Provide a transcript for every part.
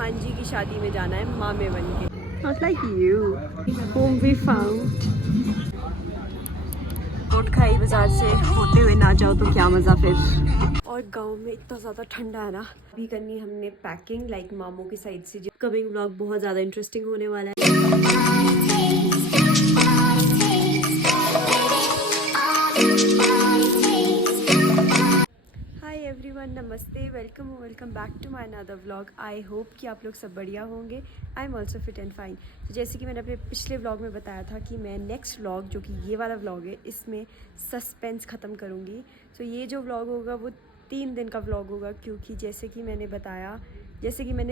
भांजी की शादी में जाना है मामे बन के। Not like you, whom we found. Kotkhai बाजार से होते हुए ना जाओ तो क्या मज़ा फिर। और गांव में इतना ज़्यादा ठंडा है ना। अभी करनी हमने पैकिंग लाइक मामू की साइड से। कमिंग व्लॉग बहुत ज़्यादा इंटरेस्टिंग होने वाला है। एवरीवन नमस्ते, welcome back to my another vlog. I hope कि आप लोग सब बढ़िया होंगे। I am also fit and fine. तो जैसे कि मैंने अपने पिछले व्लॉग में बताया था कि मैं नेक्स्ट व्लॉग जो कि ये वाला व्लॉग है इसमें सस्पेंस ख़त्म करूँगी। तो ये जो व्लॉग होगा वो 3 दिन का व्लॉग होगा, क्योंकि जैसे कि मैंने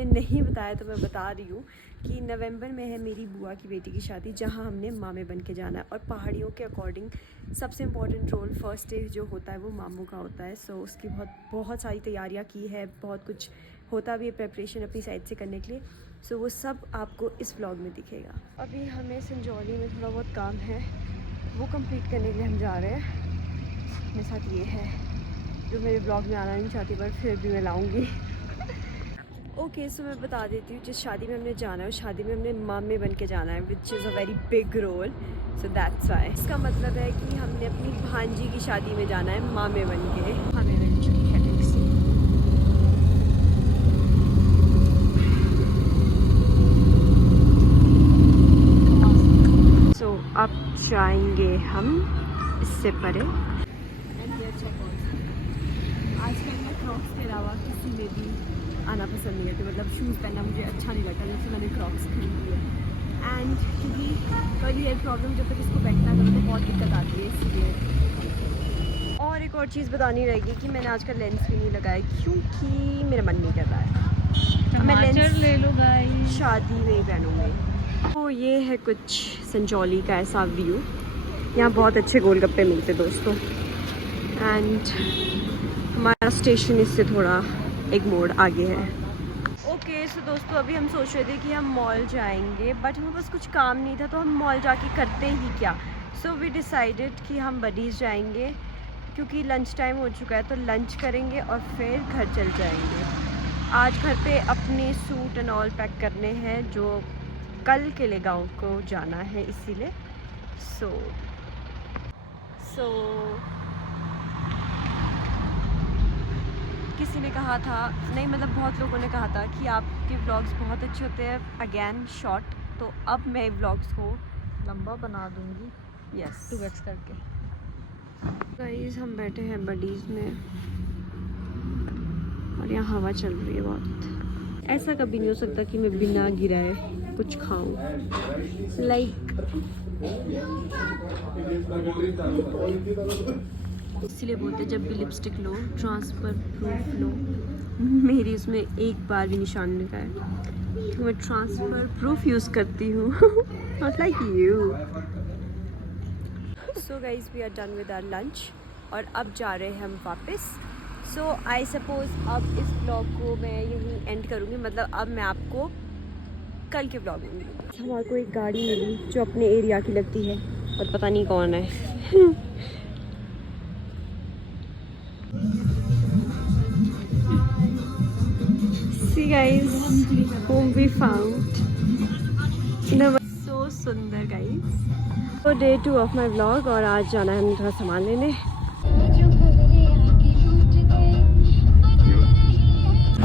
नहीं बताया तो मैं बता रही हूँ कि नवंबर में है मेरी बुआ की बेटी की शादी, जहाँ हमने मामे बन के जाना है। और पहाड़ियों के अकॉर्डिंग सबसे इम्पॉर्टेंट रोल फर्स्ट डे जो होता है वो मामू का होता है। सो उसकी बहुत सारी तैयारियां की है, बहुत कुछ होता भी है प्रेपरेशन अपनी साइड से करने के लिए। सो वो सब आपको इस व्लॉग में दिखेगा। अभी हमें संजौली में थोड़ा बहुत काम है, वो कंप्लीट करने के लिए हम जा रहे हैं। मेरे साथ ये है जो मेरे ब्लॉग में आना नहीं चाहती, पर फिर भी मैं लाऊँगी। ओके, सो मैं बता देती हूँ, जिस शादी में हमने जाना है उस शादी में हमने मामे बन के जाना है, which is a very big role. So that's why. इसका मतलब है कि हमने अपनी भांजी की शादी में जाना है मामे बन के। हमें मिल चुकी है टैक्सी। सो अब जाएंगे हम इससे परे। आजकल मैं क्रॉक्स के अलावा किसी में भी आना पसंद नहीं करती, मतलब शूज़ पहनना मुझे अच्छा नहीं लगता, जब से मैंने क्रॉक्स खरीद लिया। एंड क्योंकि कर्ली हेयर प्रॉब्लम जब तक इसको बैठना करो तो बहुत दिक्कत आती है, इसलिए। और एक और चीज़ बतानी रहेगी कि मैंने आजकल लेंस भी नहीं लगाया, क्योंकि मेरा मन नहीं कर रहा है। मैं लेंस ले लो गाइस, शादी में ही पहनूँगी। तो ये है कुछ संजौली का ऐसा व्यू। यहाँ बहुत अच्छे गोलगप्पे मिलते दोस्तों। एंड हमारा स्टेशन इससे थोड़ा एक मोड़ आगे है। ओके, सो दोस्तों अभी हम सोच रहे थे कि हम मॉल जाएंगे, बट हमें बस कुछ काम नहीं था तो हम मॉल जाके करते ही क्या। सो वी डिसाइडेड कि हम बडीज़ जाएंगे, क्योंकि लंच टाइम हो चुका है। तो लंच करेंगे और फिर घर चल जाएंगे। आज घर पे अपने सूट एंड ऑल पैक करने हैं, जो कल के लिए गाँव को जाना है, इसीलिए। सो किसी ने कहा था, नहीं मतलब बहुत लोगों ने कहा था कि आपके व्लॉग्स बहुत अच्छे होते हैं अगेन शॉर्ट, तो अब मैं व्लॉग्स को लंबा बना दूंगी। यस, 2x करके। गाइस हम बैठे हैं बडीज़ में और यहाँ हवा चल रही है बहुत। ऐसा कभी नहीं हो सकता कि मैं बिना गिराए कुछ खाऊं। इसलिए बोलते जब भी लिपस्टिक लो ट्रांसफर प्रूफ लो। मेरी उसमें एक बार भी निशान नहीं लगा है, तो मैं ट्रांसफर प्रूफ यूज़ करती हूँ। Not like you. So guys we are done with our lunch और अब जा रहे हैं हम वापस। सो आई सपोज अब इस ब्लॉग को मैं यहीं एंड करूँगी, मतलब अब मैं आपको कल के ब्लॉग में मिलूँगी। हमारे को एक गाड़ी मिली जो अपने एरिया की लगती है और पता नहीं कौन है। See guys, whom we found. So सुंदर guys. So day 2 of my vlog और आज जाना है हमें थोड़ा सामान लेने।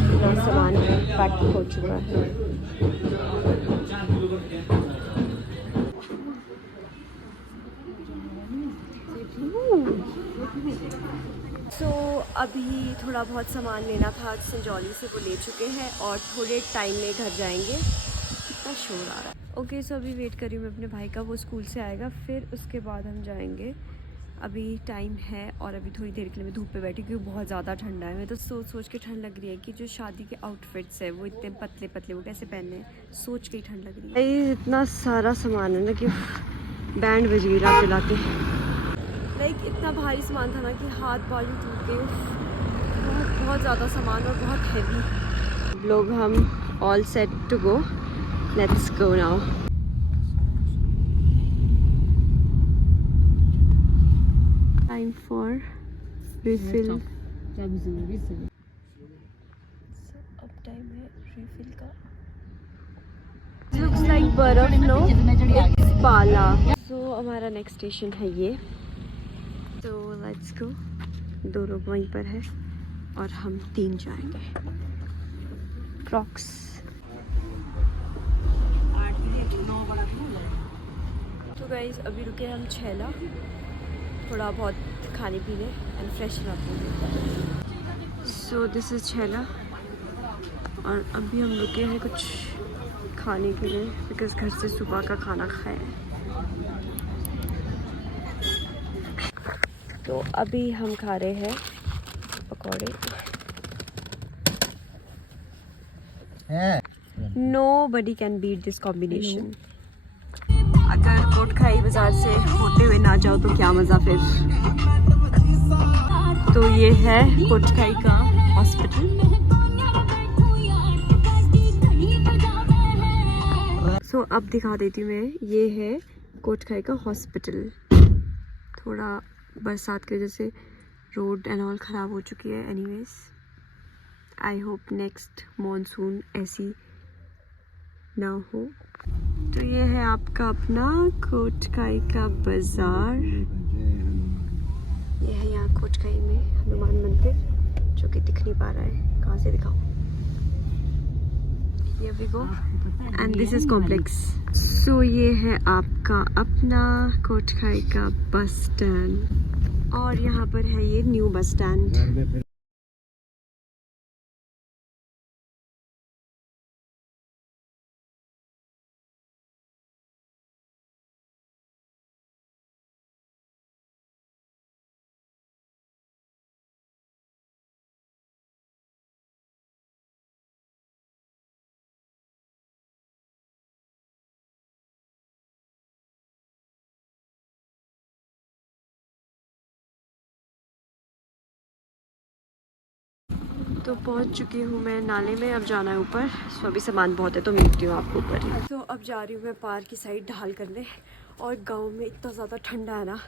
मेरा सामान पैक हो चुका है। सो अभी थोड़ा बहुत सामान लेना था संजौली से, वो ले चुके हैं और थोड़े टाइम में घर जाएंगे। कितना शोर आ रहा है। ओके, सो अभी वेट कर रही हूँ मैं अपने भाई का, वो स्कूल से आएगा फिर उसके बाद हम जाएंगे। अभी टाइम है और अभी थोड़ी देर के लिए मैं धूप पे बैठी क्योंकि बहुत ज़्यादा ठंडा है। मैं तो सोच के ठंड लग रही है कि जो शादी के आउटफिट्स है वो इतने पतले पतले वो कैसे पहनने हैं, सोच के ही ठंड लग रही है। इतना सारा सामान है ना कि बैंड बज गई रात लाते। लाइक इतना भारी सामान था ना कि हाथ बाजू टूट गए। बहुत ज़्यादा सामान और बहुत हैवी। लोग हम all set to go, let's go now. Time for refill. अब टाइम है रिफिल का। बर्फ नो इट्स पाला। सो हमारा नेक्स्ट स्टेशन है ये, तो लेट्स गो। 2 लोग वहीं पर है और हम 3 जाएंगे। क्रॉक्स। तो गाइस अभी रुके हम छैला, थोड़ा बहुत खाने पीने एंड फ्रेशन अप होंगे। सो दिस इज़ छैला और अभी हम रुके हैं कुछ खाने के लिए बिकॉज घर से सुबह का खाना खाया है। तो अभी हम खा रहे हैं पकौड़े। Nobody can beat this combination. अगर कोटखाई बाजार से होते हुए ना जाओ तो क्या मज़ा फिर। तो ये है कोटखाई का हॉस्पिटल। सो अब दिखा देती हूँ मैं, ये है कोटखाई का हॉस्पिटल। थोड़ा बरसात की वजह से रोड एंड ऑल ख़राब हो चुकी है। Anyways I hope next monsoon ऐसी ना हो। तो ये है आपका अपना कोटखाई का बाजार। ये है यहाँ कोटखाई में हनुमान मंदिर, जो कि दिख नहीं पा रहा है। कहाँ से दिखाऊं? Here we go and this is complex. So ये है आपका अपना कोटखाई का बस स्टैंड और यहाँ पर है ये न्यू बस स्टैंड। तो पहुंच चुकी हूँ मैं नाले में, अब जाना है ऊपर। सो अभी सामान बहुत है तो मिलती हूँ आपको ऊपर। तो अब जा रही हूँ मैं पार की साइड ढाल करने। और गांव में इतना ज़्यादा ठंडा है ना,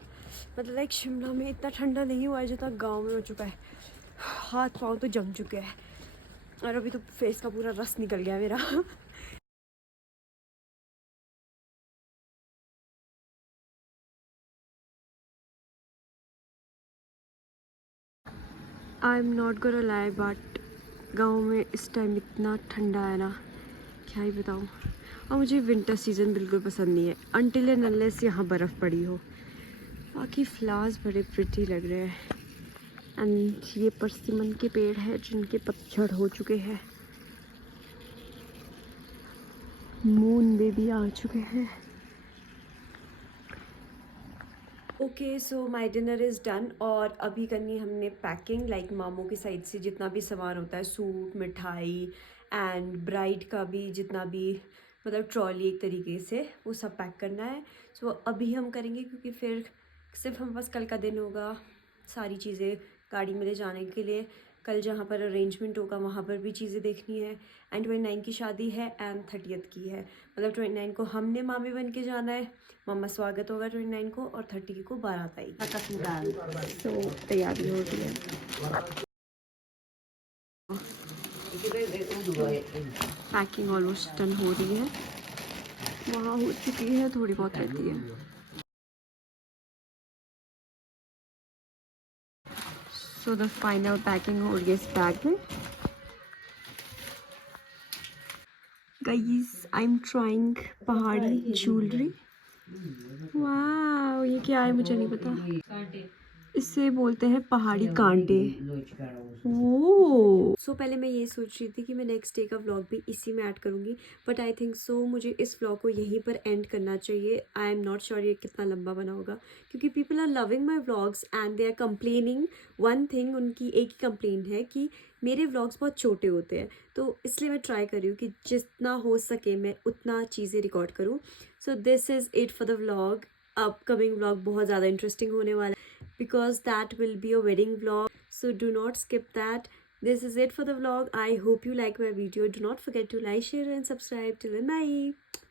मतलब लाइक शिमला में इतना ठंडा नहीं हुआ है जितना गांव में हो चुका है। हाथ पाँव तो जम चुके हैं और अभी तो फेस का पूरा रस निकल गया मेरा। I am not gonna lie but गाँव में इस टाइम इतना ठंडा है ना, क्या ही बताऊँ। और मुझे विंटर सीज़न बिल्कुल पसंद नहीं है अनटिल एंड अनलेस यहाँ बर्फ़ पड़ी हो। बाकी फ्लावर्स बड़े प्रिटी लग रहे हैं एंड ये परसिमन के पेड़ हैं जिनके पतझड़ हो चुके हैं। मून बेबी आ चुके हैं। Okay so my dinner is done और अभी करनी हमने पैकिंग, लाइक मामों की साइड से जितना भी सामान होता है, सूट, मिठाई एंड ब्राइड का भी जितना भी मतलब ट्रॉली एक तरीके से, वो सब पैक करना है। सो अभी हम करेंगे क्योंकि फिर सिर्फ हम पास कल का दिन होगा सारी चीज़ें गाड़ी में ले जाने के लिए। कल जहाँ पर अरेंजमेंट होगा वहाँ पर भी चीज़ें देखनी है एंड 29 की शादी है एंड 30th की है। मतलब 29 को हमने मामी बन के जाना है, मम्मा स्वागत होगा 29 को और 30 को बारात आएगी। तो तैयारी हो रही है। पैकिंग ऑलमोस्ट डन हो रही है, वहाँ हो चुकी है, थोड़ी बहुत रहती है। सो द फाइनल पैकिंग हो रही है इस बैग में। गाइस आई एम ट्राइंग पहाड़ी ज्वेलरी। वाह, ये क्या है मुझे नहीं पता। इसे बोलते हैं पहाड़ी कांटे। ओह सो पहले मैं ये सोच रही थी कि मैं नेक्स्ट डे का व्लॉग भी इसी में ऐड करूँगी, बट आई थिंक सो मुझे इस व्लॉग को यहीं पर एंड करना चाहिए। आई एम नॉट श्योर ये कितना लंबा बना होगा क्योंकि people are loving my vlogs and they are complaining one thing. उनकी एक ही कंप्लेन है कि मेरे व्लॉग्स बहुत छोटे होते हैं, तो इसलिए मैं ट्राई कर रही हूँ कि जितना हो सके मैं उतना चीज़ें रिकॉर्ड करूँ। So this is it for the vlog. Upcoming vlog बहुत ज़्यादा इंटरेस्टिंग होने वाला है because that will be a wedding vlog, so do not skip that. This is it for the vlog. I hope you like my video. Do not forget to like, share and subscribe. Till then, bye.